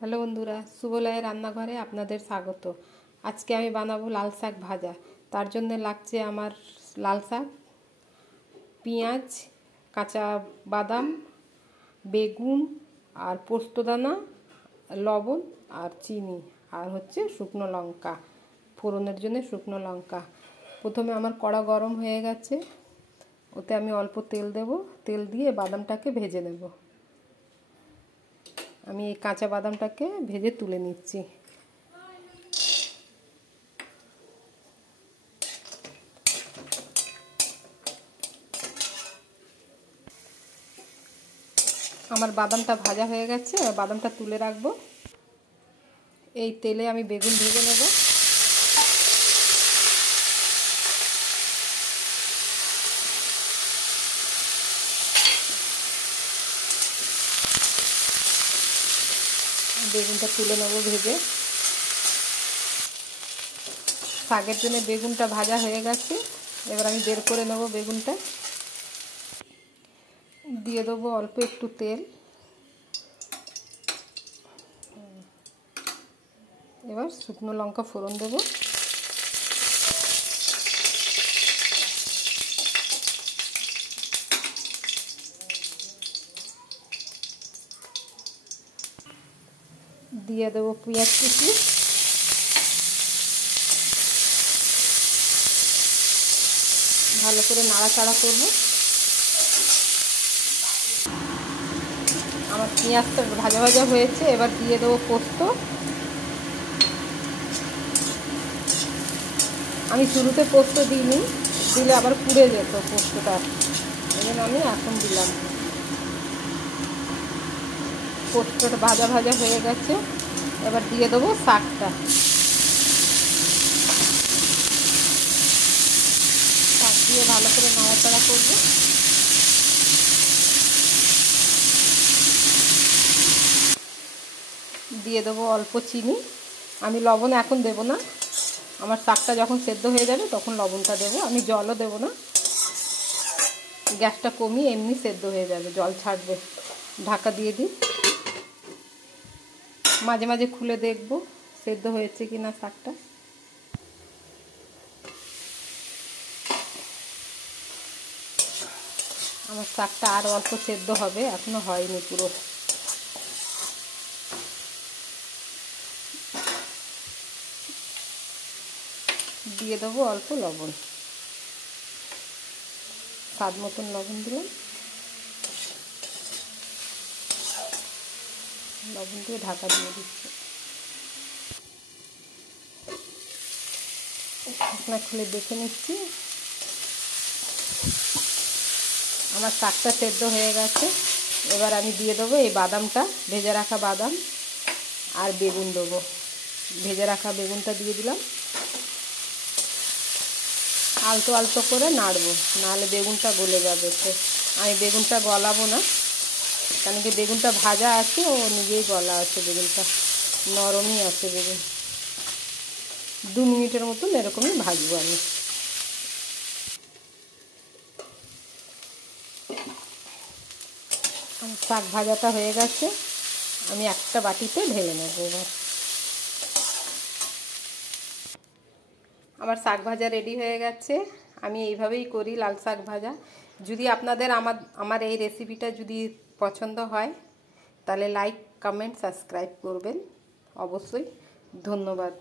Hello বন্ধুরা, সুবলয়ের রান্নাঘরে আপনাদের স্বাগত। আজকে আমি বানাবো লাল শাক ভাজা। তার জন্য লাগছে আমার লাল শাক, পেঁয়াজ, কাঁচা বাদাম, বেগুন আর পোস্তদানা, লবণ আর চিনি, আর হচ্ছে শুকনো লঙ্কা, ফোড়নের জন্য শুকনো লঙ্কা। প্রথমে আমার কড়া গরম হয়ে গেছে, ওতে আমি অল্প তেল দেব। তেল দিয়ে বাদামটাকে ভেজে নেব। আমি এই কাঁচা বাদামটাকে ভেজে তুলে নিচ্ছি। আমার বাদামটা ভাজা হয়ে গেছে, বাদামটা তুলে রাখবো। এই তেলে আমি বেগুন ভেজে নেব। বেগুনটা তুলে নেব ভেজে। শাকের জন্য বেগুনটা ভাজা হয়ে গেছে, এবার আমি বের করে নেব বেগুনটা। দিয়ে দেবো অল্প একটু তেল। এবার শুকনো লঙ্কা ফোড়ন দেব। দিয়ে দেবো পেঁয়াজ কুচি। ভালো করে নাড়াচাড়া করব। আমার পেঁয়াজটা ভাজা ভাজা হয়েছে, এবার দিয়ে দেবো পোস্ত। আমি শুরুতে পোস্ত দিইনি, দিলে আবার পুড়ে যেত পোস্তটা, এই জন্য আমি এখন দিলাম। পোস্তটা ভাজা ভাজা হয়ে গেছে, এবার দিয়ে দেবো শাকটা। শাক দিয়ে ভালো করে নাড়াচাড়া করবো। দিয়ে দেবো অল্প চিনি। আমি লবণ এখন দেব না, আমার শাকটা যখন সেদ্ধ হয়ে যাবে তখন লবণটা দেবো। আমি জলও দেব না, গ্যাসটা কমিয়ে এমনি সেদ্ধ হয়ে যাবে, জল ছাড়বে। ঢাকা দিয়ে দিই। মাঝে মাঝে খুলে দেখব সেদ্ধ হয়েছে কিনা শাকটা। আমার শাকটা আর অল্প সেদ্ধ হবে, এখনো হয়নি পুরো। দিয়ে দেবো অল্প লবণ, স্বাদ মতন লবণ দিলাম। লবণ দিয়ে ঢাকা দিয়ে দিচ্ছি। ঢাকনা খুলে দেখে নিচ্ছি। আমার শাকটা সেদ্ধ হয়ে গেছে, এবার আমি দিয়ে দেবো এই বাদামটা, ভেজে রাখা বাদাম আর বেগুন দেবো। ভেজে রাখা বেগুনটা দিয়ে দিলাম। আলতো আলতো করে নাড়বো, নাহলে বেগুনটা গলে যাবে। তো আমি বেগুনটা গলাবো না, কারণ কি বেগুনটা ভাজা আছে, ও নিজেই গলা আছে, বেগুনটা নরমই আছে বেগুন। 2 মিনিটের মতন এরকমই ভাজবো আমি। আমার শাক ভাজাটা হয়ে গেছে, আমি একটা বাটিতে ঢেলে নেবো। এবার আমার শাক ভাজা রেডি হয়ে গেছে। আমি এইভাবেই করি লাল শাক ভাজা। যদি আপনাদের আমার এই রেসিপিটা যদি পছন্দ হয়, তাহলে লাইক, কমেন্ট, সাবস্ক্রাইব করবেন অবশ্যই। ধন্যবাদ।